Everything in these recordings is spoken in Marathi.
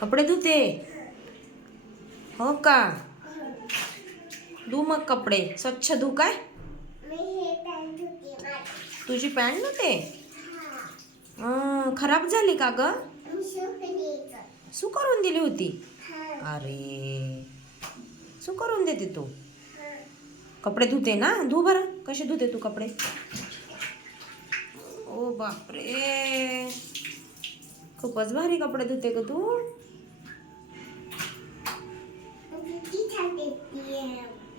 कपडे धुते? हो का? धू मग कपडे. स्वच्छ धु काय? तुझी पॅन्ट धुते खराब झाली का ग? सु करून दिली होती. अरे. सु करून देते तू. कपडे धुते ना? धू बरं. कसे धुते तू कपडे? ओ बापरे. खूपच भारी कपडे धुते ग तू.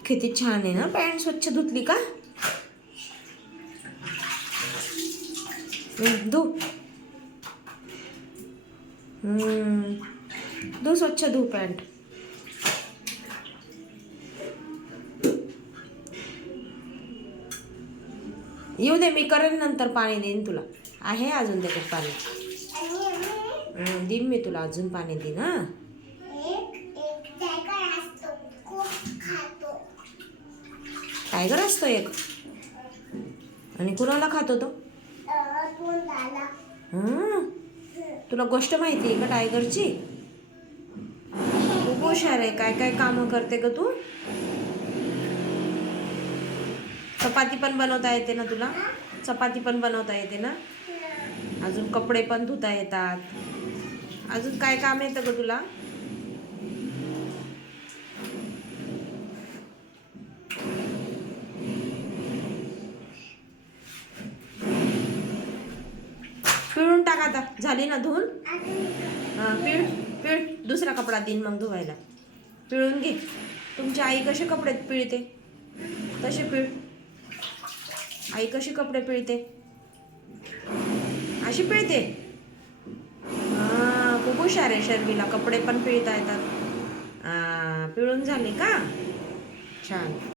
किती छान आहे ना पॅन्ट स्वच्छ धुतली का? धु. धु स्वच्छ धु पॅन्ट. येऊ दे मी करेन नंतर पाणी देईन तुला. आहे अजून त्याच्यात पाणी. देईन मी तुला अजून पाणी देईन हा. एक एक टायगर असतो एक. आणि कुणाला खातो तो? तुला गोष्ट माहिती आहे का टायगरची? खूप हुशार आहे. काय काय कामं करते ग तू? चपाती पण बनवता येते ना तुला? चपाती पण बनवता येते ना? अजून कपडे पण धुता येतात. अजून काय काम येतं ग तुला? पिळून टाक आता. झाली ना धुवून? पिळ पिळ. दुसरा कपडा देईन मग धुवायला. पिळून घे. तुमची आई कसे कपडे पिळते? तसे पिळ. आई कशी कपडे पिळते? अशी पिळते? हुशार आहे शर्मीला. कपडे पण पिळता येतात. पिळून झाले का? छान.